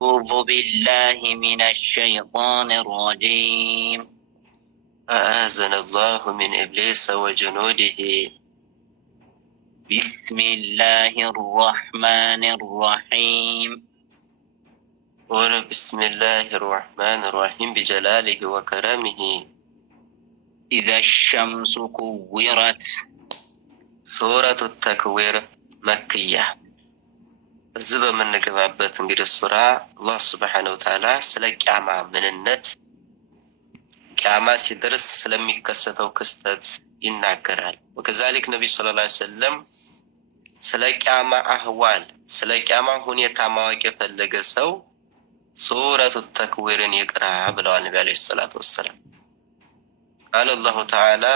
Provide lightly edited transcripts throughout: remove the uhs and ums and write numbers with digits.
أعوذ بالله من الشيطان الرجيم. أعاذنا الله من إبليس وجنوده. بسم الله الرحمن الرحيم. قول بسم الله الرحمن الرحيم بجلاله وكرمه. إذا الشمس كورت. سورة التكوير مكية. እዚህ በምንገባበት እንግዲህ ሱራ አላህ ሱብሓነሁ ወተዓላ ስለ ቂያማ ምንነት ቂያማ ሲደርስ ስለሚከሰተው ክስተት ይናገራል። ወከዛሊክ ነብዩ ሰለላሁ ዐለይሂ ወሰለም ስለ ቂያማ አህዋል ስለ ቂያማ ሁኔታ ማወቅ የፈለገ ሰው ሱረቱ ተክዊርን ይቅራ ብለዋል ነብዩ አለይሂ ሰላቱ ወሰለም። ቃል አላሁ ተዓላ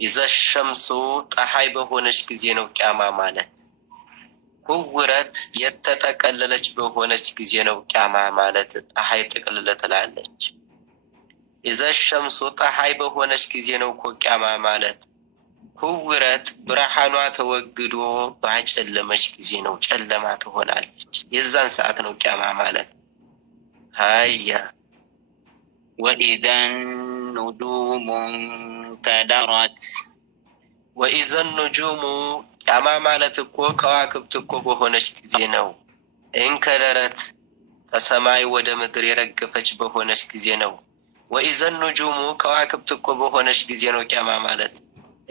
ኢዘ ሸምሱ ፀሐይ በሆነች ጊዜ ነው ቂያማ ማለት። ኩውረት የተጠቀለለች በሆነች ጊዜ ነው ቂያማ ማለት። ፀሐይ ጥቅልል ትላለች። ኢዘ ሸምሱ ፀሐይ በሆነች ጊዜ ነው ቂያማ ማለት። ኩውረት ብርሃኗ ተወግዶ ባጨለመች ጊዜ ነው ጨለማ ትሆናለች። የዛን ሰዓት ነው ቂያማ ማለት። ሃያ ወኢዘ ኑጁሙ እንከደረት። ወኢዘ ኑጁሙ ቂያማ ማለት እኮ ከዋክብት እኮ በሆነች ጊዜ ነው። እንከደረት ከሰማይ ወደ ምድር የረገፈች በሆነች ጊዜ ነው። ወኢዘ ኑጁሙ ከዋክብት እኮ በሆነች ጊዜ ነው ቂያማ ማለት።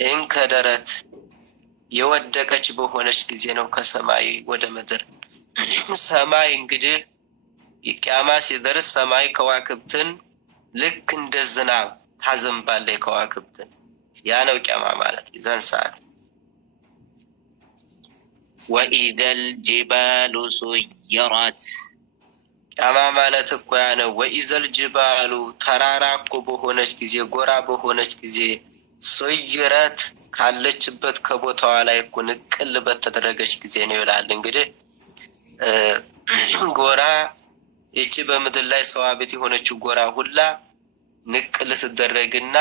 እንከደረት የወደቀች በሆነች ጊዜ ነው ከሰማይ ወደ ምድር። ሰማይ እንግዲህ ቂያማ ሲደርስ ሰማይ ከዋክብትን ልክ እንደ ዝናብ ታዘንባለች ከዋክብትን። ያ ነው ቂያማ ማለት የዛን ሰዓት። ወኢዘል ጅባሉ ሱይረት። ቂያማ ማለት እኮ ያ ነው። ወኢዘል ጅባሉ ተራራ እኮ በሆነች ጊዜ ጎራ በሆነች ጊዜ ሱይረት ካለችበት ከቦታዋ ላይ እኮ ንቅል በተደረገች ጊዜ ነው ይላል። እንግዲህ ጎራ ይቺ በምድር ላይ ሰዋቤት የሆነችው ጎራ ሁላ ንቅል ስትደረግና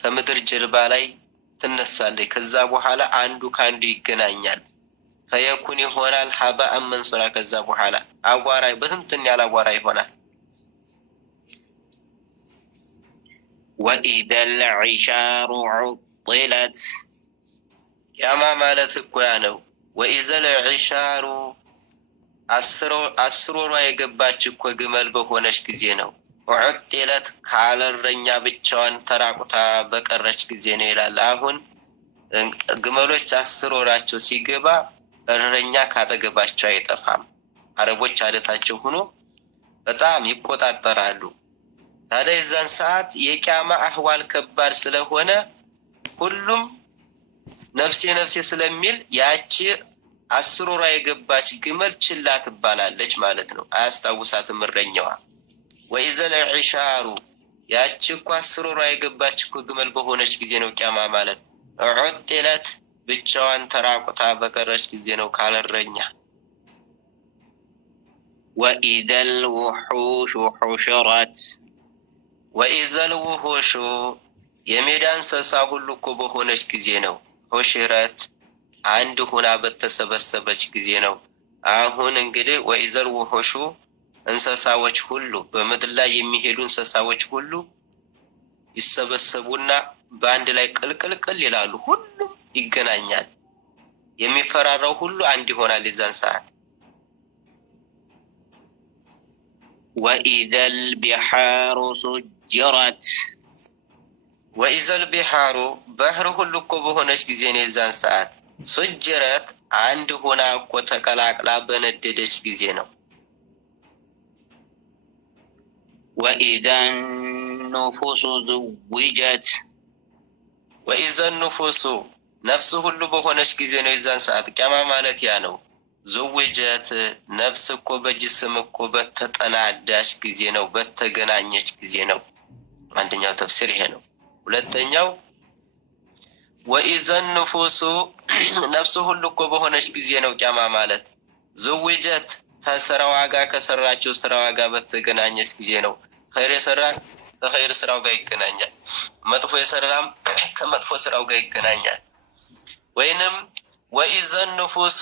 ከምድር ጀርባ ላይ ትነሳለች። ከዛ በኋላ አንዱ ካንዱ ይገናኛል። ፈየኩን ይሆናል ሀባአን መንሱራ። ከዛ በኋላ አቧራ በትንትን ያለ አቧራ ይሆናል። ወኢዘል ዒሻሩ ዑጢለት። ቂያማ ማለት እኮ ያ ነው። ወኢዘል ዒሻሩ አስር ወሯ የገባች እኮ ግመል በሆነች ጊዜ ነው። ዑጢለት ካለረኛ ብቻዋን ተራቁታ በቀረች ጊዜ ነው ይላል። አሁን ግመሎች 10 ወራቸው ሲገባ እረኛ ካጠገባቸው አይጠፋም። አረቦች አደታቸው ሆኖ በጣም ይቆጣጠራሉ። ታዲያ የዛን ሰዓት የቂያማ አህዋል ከባድ ስለሆነ ሁሉም ነፍሴ ነፍሴ ስለሚል ያቺ 10 ወራ የገባች ግመል ችላ ትባላለች ማለት ነው። አያስታውሳትም እረኛዋ። ወኢዘል ዒሻሩ ያቺ እኮ 10 ወራ የገባች እኮ ግመል በሆነች ጊዜ ነው ቂያማ ማለት። ዑጢለት ብቻዋን ተራቁታ በቀረች ጊዜ ነው ካለረኛ። ወኢዘል ውሑሹ ሑሽረት። ወኢዘል ውሑሹ የሜዳ እንስሳ ሁሉ እኮ በሆነች ጊዜ ነው። ሑሽረት አንድ ሁና በተሰበሰበች ጊዜ ነው። አሁን እንግዲህ ወኢዘል ውሑሹ እንስሳዎች ሁሉ በምድር ላይ የሚሄዱ እንስሳዎች ሁሉ ይሰበሰቡና በአንድ ላይ ቅልቅልቅል ይላሉ። ሁሉም ይገናኛል። የሚፈራራው ሁሉ አንድ ይሆናል የዛን ሰዓት። ወኢዘል ቢሓሩ ሱጅረት። ወኢዘል ቢሓሩ ባህር ሁሉ እኮ በሆነች ጊዜ ነው የዛን ሰዓት። ሱጅረት አንድ ሆና እኮ ተቀላቅላ በነደደች ጊዜ ነው። ወኢዘን ኑፉሱ ዙዊጀት። ወኢዘን ኑፉሱ ነፍስ ሁሉ በሆነች ጊዜ ነው የዛን ሰዓት። ቂያማ ማለት ያ ነው። ዙዊጀት ነፍስ እኮ በጅስም እኮ በተጠናዳች ጊዜ ነው፣ በተገናኘች ጊዜ ነው። አንደኛው ተፍሲር ይሄ ነው። ሁለተኛው ወኢዘን ኑፉሱ ነፍስ ሁሉ እኮ በሆነች ጊዜ ነው ቂያማ ማለት። ዙዊጀት ከስራዋ ጋር ከሰራችው ስራዋ ጋር በተገናኘች ጊዜ ነው። ኸይር የሰራ ከኸይር ስራው ጋር ይገናኛል። መጥፎ የሰራም ከመጥፎ ስራው ጋር ይገናኛል። ወይንም ወኢዘን ኑፉሱ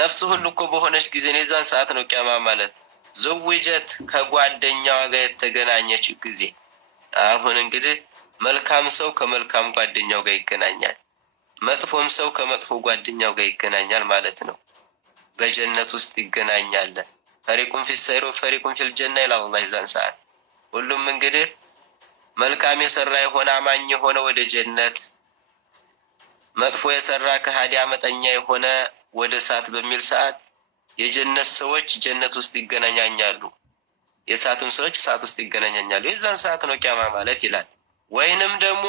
ነፍስ ሁሉ እኮ በሆነች ጊዜ ነው የዛን ሰዓት ነው ቂያማ ማለት። ዘውጀት ከጓደኛዋ ጋር የተገናኘች ጊዜ። አሁን እንግዲህ መልካም ሰው ከመልካም ጓደኛው ጋር ይገናኛል፣ መጥፎም ሰው ከመጥፎ ጓደኛው ጋር ይገናኛል ማለት ነው። በጀነት ውስጥ ይገናኛል። ፈሪቁን ፊሰይሩ ፈሪቁን ፊል ጀና ይላል አላህ ይዛን ሰዓት። ሁሉም እንግዲህ መልካም የሰራ የሆነ አማኝ የሆነ ወደ ጀነት፣ መጥፎ የሰራ ከሃዲ አመጠኛ የሆነ ወደ እሳት በሚል ሰዓት የጀነት ሰዎች ጀነት ውስጥ ይገናኛሉ፣ የእሳትም ሰዎች እሳት ውስጥ ይገናኛሉ። የዛን ሰዓት ነው ቂያማ ማለት ይላል። ወይንም ደግሞ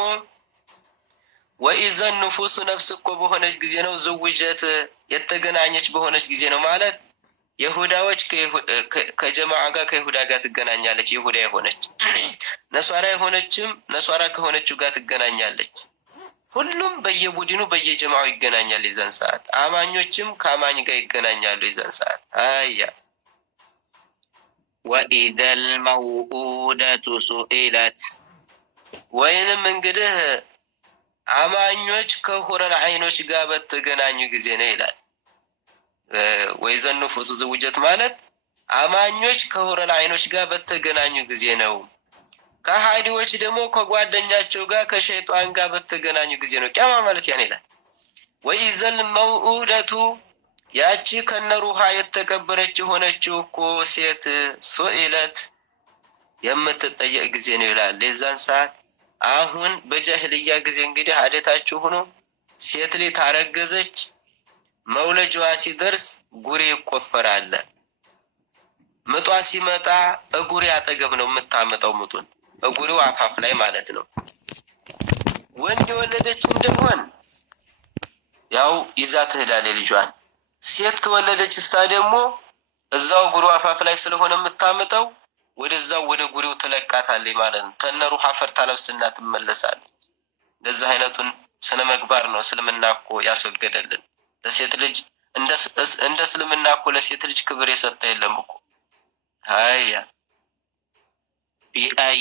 ወኢዘን ንፉስ ነፍስ እኮ በሆነች ጊዜ ነው፣ ዝውጀት የተገናኘች በሆነች ጊዜ ነው ማለት የሁዳዎች ከጀማዓ ጋር ከይሁዳ ጋር ትገናኛለች። ይሁዳ የሆነች ነሷራ የሆነችም ነሷራ ከሆነችው ጋር ትገናኛለች። ሁሉም በየቡድኑ በየጀማዓው ይገናኛል የዛን ሰዓት። አማኞችም ከአማኝ ጋር ይገናኛሉ የዛን ሰዓት። አያ ወኢዘል መውኡደቱ ሱኢለት ወይንም እንግዲህ አማኞች ከሁረል አይኖች ጋር በተገናኙ ጊዜ ነው ይላል። ወይዘን ንፉስ ዝውጀት ማለት አማኞች ከሁረል አይኖች ጋር በተገናኙ ጊዜ ነው። ከሃዲዎች ደግሞ ከጓደኛቸው ጋር ከሸይጣን ጋር በተገናኙ ጊዜ ነው ቂያማ ማለት ያን ይላል። ወኢዘል መውኡደቱ ያቺ ከነሩሃ የተቀበረች ሆነችው እኮ ሴት ሱኢለት የምትጠየቅ ጊዜ ነው ይላል። ለዛን ሰዓት አሁን በጃሂልያ ጊዜ እንግዲህ አደታችሁ ሆኖ ሴት ልጅ ታረገዘች መውለጃዋ ሲደርስ ጉሬ ይቆፈራል። ምጧ ሲመጣ እጉሬ አጠገብ ነው የምታመጣው ምጡን፣ እጉሬው አፋፍ ላይ ማለት ነው። ወንድ የወለደች እንደሆን ያው ይዛ ትሄዳለች ልጇን። ሴት ተወለደች እሳ ደግሞ እዛው ጉሩ አፋፍ ላይ ስለሆነ የምታመጣው ወደዛው ወደ ጉሬው ትለቃታለች ማለት ነው። ተነሩሃ ፈርታ ለብስና ትመለሳለች። እንደዚህ አይነቱን ስነ ምግባር ነው እስልምና እኮ ያስወገደልን። ለሴት ልጅ እንደ እስልምና እኮ ለሴት ልጅ ክብር የሰጠ የለም እኮ። ሃያ ቢአይ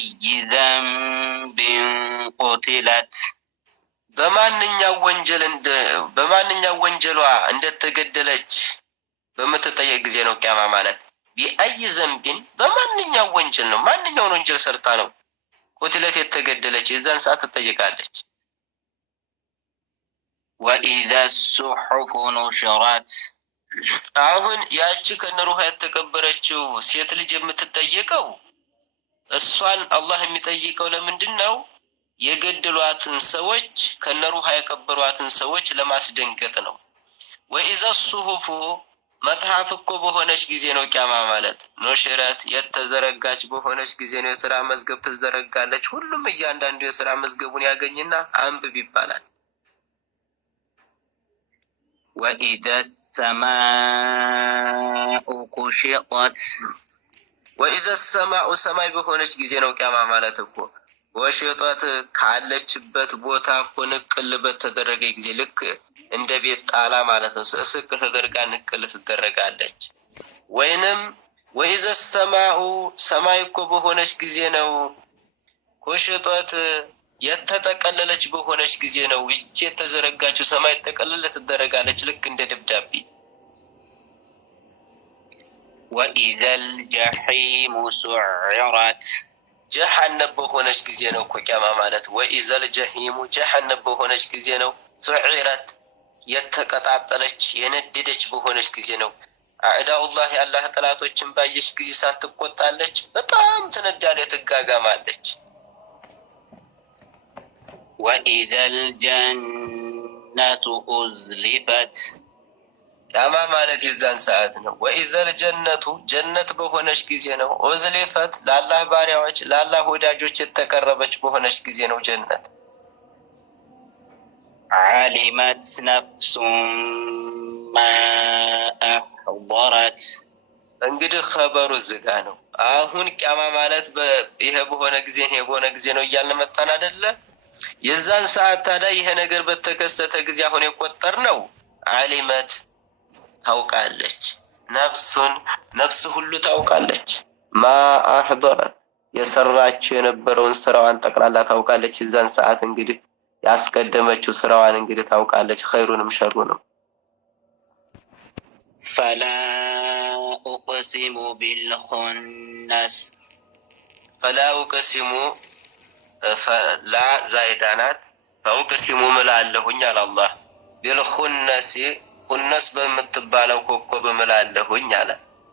ዘንቢን ቁቲለት በማንኛው ወንጀሏ እንደተገደለች በምትጠየቅ ጊዜ ነው ቂያማ ማለት። ቢአይ ዘንቢን በማንኛው ወንጀል ነው፣ ማንኛውን ወንጀል ሰርታ ነው ቁቲለት የተገደለች፣ የዛን ሰዓት ትጠየቃለች። ወኢዘ ሱሑፉ ኑሽረት አሁን ያቺ ከነሩሃ የተቀበረችው ሴት ልጅ የምትጠየቀው እሷን አላህ የሚጠይቀው ለምንድን ነው? የገደሏትን ሰዎች ከነሩሃ የቀበሯትን ሰዎች ለማስደንገጥ ነው። ወኢዘ ሱሑፉ መጽሐፍ እኮ በሆነች ጊዜ ነው ቂያማ ማለት። ኑሽረት የተዘረጋች በሆነች ጊዜ ነው። የሥራ መዝገብ ትዘረጋለች። ሁሉም እያንዳንዱ የሥራ መዝገቡን ያገኝና አንብብ ይባላል። ወኢዘ ሰማኡ ኩሽጠት ወኢዘ ሰማኡ ሰማይ በሆነች ጊዜ ነው ቂያማ ማለት እኮ። ወሽጠት ካለችበት ቦታ እኮ ንቅል በተደረገ ጊዜ ልክ እንደ ቤት ጣላ ማለት ነው። ስቅ ተደርጋ ንቅል ትደረጋለች። ወይንም ወኢዘ ሰማኡ ሰማይ እኮ በሆነች ጊዜ ነው ኩሽጠት የተጠቀለለች በሆነች ጊዜ ነው። ይቺ የተዘረጋችው ሰማይ ተጠቀለለ ትደረጋለች ልክ እንደ ደብዳቤ። ወኢዘል ጀሒሙ ሱዒረት ጀሃነም በሆነች ጊዜ ነው እኮ ቂያማ ማለት። ወኢዘል ጀሂሙ ጀሃነም በሆነች ጊዜ ነው። ሱዒረት የተቀጣጠለች የነደደች በሆነች ጊዜ ነው። አዕዳኡላህ የአላህ ጠላቶችን ባየች ጊዜ ሳትቆጣለች በጣም ትነዳለች፣ ትጋጋማለች። ወኢዘል ጀነቱ ኡዝሊፈት ቂያማ ማለት የዛን ሰዓት ነው። ወኢዘል ጀነቱ ጀነት በሆነች ጊዜ ነው። ኡዝሊፈት ለአላህ ባሪያዎች ለአላህ ወዳጆች የተቀረበች በሆነች ጊዜ ነው ጀነት። ዓሊመት ነፍሱን ማ አሕضረት እንግዲህ ኸበሩ ዝጋ ነው። አሁን ቂያማ ማለት ይሄ በሆነ ጊዜ ይሄ በሆነ ጊዜ ነው እያልን መጣን አይደለ? የዛን ሰዓት ታዲያ ይሄ ነገር በተከሰተ ጊዜ አሁን የቆጠር ነው ዓሊመት ታውቃለች፣ ነፍስ ሁሉ ታውቃለች። ማ አሕضረት የሰራችው የነበረውን ስራዋን ጠቅላላ ታውቃለች። የዛን ሰዓት እንግዲህ ያስቀደመችው ስራዋን እንግዲህ ታውቃለች፣ ኸይሩንም ሸሩንም። فلا أقسم بالخنس فلا أقسم فلا زائدانات فأقسم ملالهن على الله بالخنس خنس بمتبالو كوكب ملالهن على